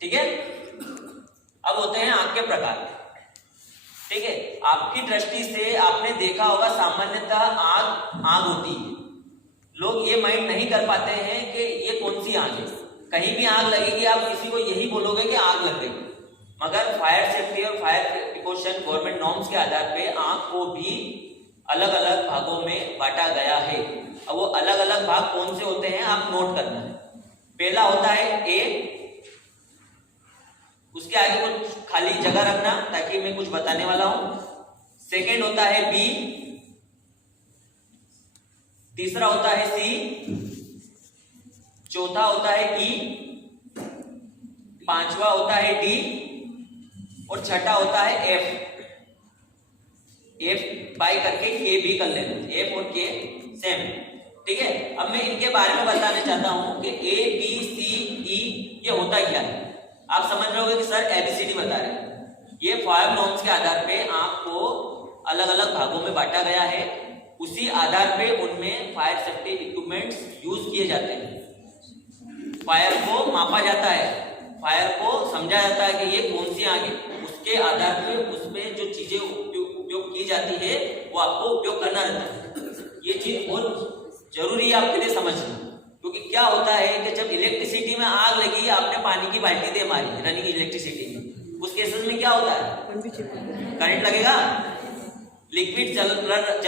ठीक है। अब होते हैं आग के प्रकार। ठीक है, आपकी दृष्टि से आपने देखा होगा सामान्यतः आग होती है, लोग ये माइंड नहीं कर पाते हैं कि ये कौन सी आग है। कहीं भी आग लगेगी आप किसी को यही बोलोगे कि आग लग गई, मगर फायर सेफ्टी और फायर प्रिकॉशन गवर्नमेंट नॉर्म्स के आधार पे आग को भी अलग अलग भागों में बांटा गया है। अब वो अलग अलग भाग कौन से होते हैं आप नोट करना है। पहला होता है ए, उसके आगे कुछ खाली जगह रखना ताकि मैं कुछ बताने वाला हूं। सेकंड होता है बी, तीसरा होता है सी, चौथा होता है ई, पांचवा होता है डी और छठा होता है एफ। एफ बाय करके के भी कर लेना, एफ और के सेम। ठीक है, अब मैं इनके बारे में बताना चाहता हूं कि ए बी सी ई ये होता क्या है। आप समझ रहे होगे कि सर एबीसीडी बता रहे हैं। ये फायर नॉर्म्स के आधार पे आपको अलग अलग भागों में बांटा गया है, उसी आधार पे उनमें फायर सेफ्टी इक्विपमेंट्स यूज किए जाते हैं। फायर को मापा जाता है, फायर को समझा जाता है कि ये कौन सी आग है, उसके आधार पे उसमें जो चीजें उपयोग की जाती है वो आपको उपयोग करना रहता है। ये चीज बहुत जरूरी है आपके लिए समझना, क्योंकि क्या होता है कि जब इलेक्ट्रिसिटी में आग लगी, आपने पानी की बाल्टी दे मारी रनिंग इलेक्ट्रिसिटी में, उस केसेस में क्या होता है करंट लगेगा। लिक्विड जल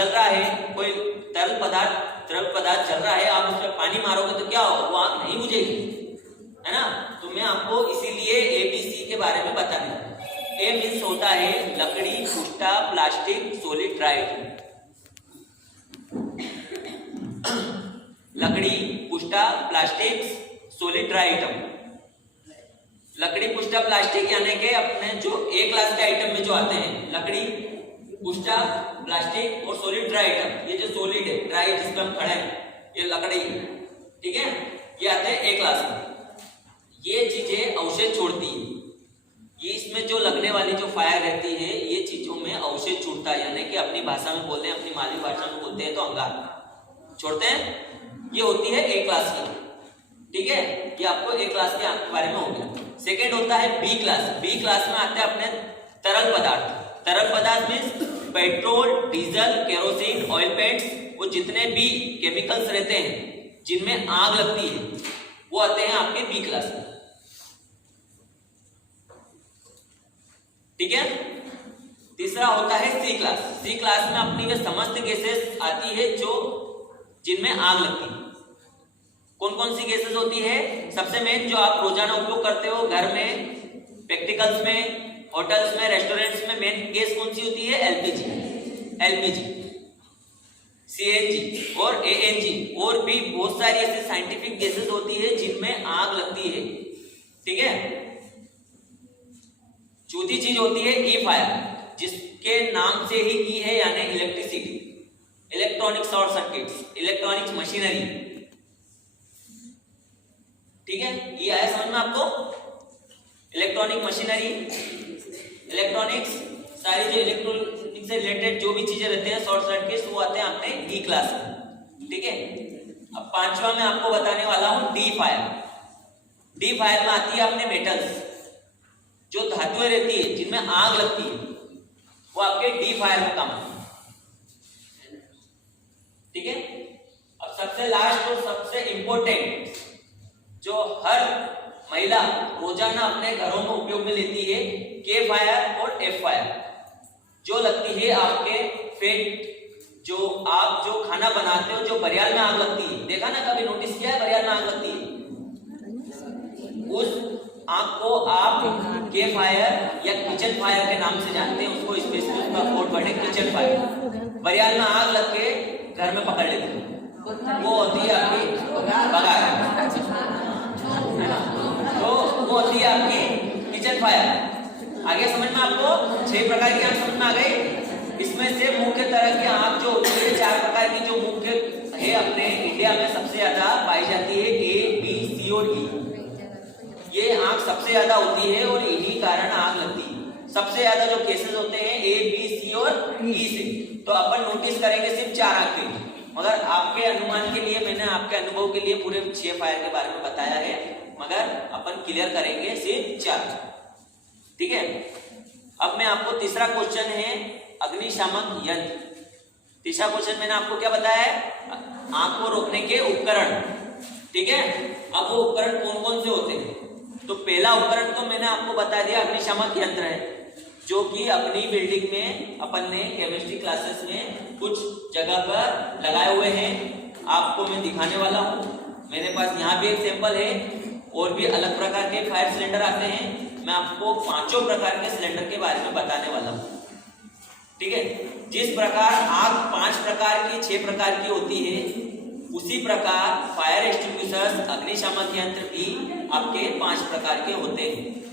रहा है, कोई तरल पदार्थ चल रहा है, आप उसमें पानी मारोगे तो क्या होगा, वो आग नहीं बुझेगी, है ना। तो मैं आपको इसीलिए एबीसी के बारे में बताना। ए मीन्स होता है लकड़ी, कुष्ठा, प्लास्टिक, सॉलिड, ड्राई। लकड़ी, कुष्ठा, प्लास्टिक, सॉलिड, ड्राई आइटम। लकड़ी, कुष्ठा, प्लास्टिक यानी कि अपने जो ए क्लास के आइटम में जो आते हैं लकड़ी, कुष्ठा, प्लास्टिक और सॉलिड, ड्राई आइटम। ये जो सॉलिड है, ड्राई जिस पे हम खड़े हैं, ये लकड़ी, ठीक है, ये आते हैं ए क्लास में। ये चीजें अवशेष छोड़ती है, ये इसमें जो लगने वाली जो फायर रहती है ये चीजों में अवशेष छोड़ता है, यानी कि अपनी भाषा में बोलते हैं, अपनी मातृभाषा में बोलते हैं तो अंगार छोड़ते हैं। ये होती है ए क्लास की। ठीक है, ये आपको ए क्लास के बारे में हो गया। सेकेंड होता है बी क्लास। बी क्लास में आते हैं अपने तरल पदार्थ। तरल पदार्थ means petrol, diesel, kerosene, oil paints, वो जितने भी केमिकल्स रहते हैं जिनमें आग लगती है वो आते हैं आपके बी क्लास में। ठीक है, तीसरा होता है सी क्लास। सी क्लास में अपनी वे समस्त गैसेस आती है जो जिनमें आग लगती है। कौन कौन सी गैसेस होती है? सबसे मेन जो आप रोजाना उपयोग करते हो घर में, प्रैक्टिकल्स में, होटल्स में, रेस्टोरेंट्स में, मेन गैस कौन सी होती है? एलपीजी, सीएनजी और एएनजी, और भी बहुत सारी ऐसी साइंटिफिक गैसेस होती है जिनमें आग लगती है। ठीक है, चौथी चीज होती है ई फायर, जिसके नाम से ही ई है यानी electricity, electronic short circuits, electronics machinery. ठीक है, ये आया समझ में आपको? इलेक्ट्रॉनिक मशीनरी, इलेक्ट्रॉनिक्स, सारी जो इलेक्ट्रॉनिक से रिलेटेड जो भी चीजें रहते हैं शॉर्ट सर्किट्स, वो आते हैं अपने डी क्लास में। ठीक है, अब पांचवा मैं आपको बताने वाला हूं डी फायर। डी फायर में आती है अपने मेटल्स, जो धातुएं रहती है जिनमें आग लगती है, वो आपके डी फायर में काम आती है। ठीक है, अब सबसे लास्ट और सबसे इंपॉर्टेंट जो हर महिला रोजाना अपने घरों में उपयोग में लेती है, के फायर और एफ फायर, जो लगती है आपके फेट, जो आप जो खाना बनाते हो, जो बरियाल में आग लगती है, देखा ना, कभी नोटिस किया है बरियाल में आग लगती है? उस आग को आप के फायर या किचन फायर के नाम से जानते हैं, उसको स्पेशली उसका कोड वर्ड है किचन फायर। बरियाल में आग लग के घर में पकड़ लेते हैं, वो होती है आपकी बगार, तो वो होती है आपकी किचन फायर। आगे समझ में आपको 6 प्रकार की आग समझ में आ गई। इसमें से मुख्य तरह की आग जो होती है, 4 प्रकार की जो मुख्य है अपने इंडिया में सबसे ज्यादा पाई जाती है, ए, बी, सी और ई। ये आग सबसे ज्यादा होती है और इन्हीं कारण आग लगती है। सबसे ज्यादा जो केसेस होते हैं ए, बी, सी और ई से, तो अपन नोटिस करेंगे सिर्फ 4 आग के, मगर आपके अनुमान के लिए मैंने आपके अनुभव के लिए पूरे 6 फायर के बारे में बताया है। मगर अपन क्लियर करेंगे सिर्फ 4। ठीक है, अब मैं आपको तीसरा क्वेश्चन है अग्निशामक यंत्र। तीसरा क्वेश्चन मैंने आपको क्या बताया है, आग को रोकने के उपकरण। ठीक है, अब वो उपकरण कौन कौन से होते हैं? तो पहला उपकरण तो मैंने आपको बता दिया अग्निशामक यंत्र है, जो कि अपनी बिल्डिंग में अपन ने केमिस्ट्री क्लासेस में कुछ जगह पर लगाए हुए हैं। आपको मैं दिखाने वाला हूँ, मेरे पास यहाँ भी एक सैंपल है, और भी अलग प्रकार के फायर सिलेंडर आते हैं। मैं आपको 5 प्रकार के सिलेंडर के बारे में बताने वाला हूँ। ठीक है, जिस प्रकार आग 5 प्रकार की 6 प्रकार की होती है, उसी प्रकार फायर एक्सटिंग्विशर्स अग्निशामक यंत्र भी आपके 5 प्रकार के होते हैं।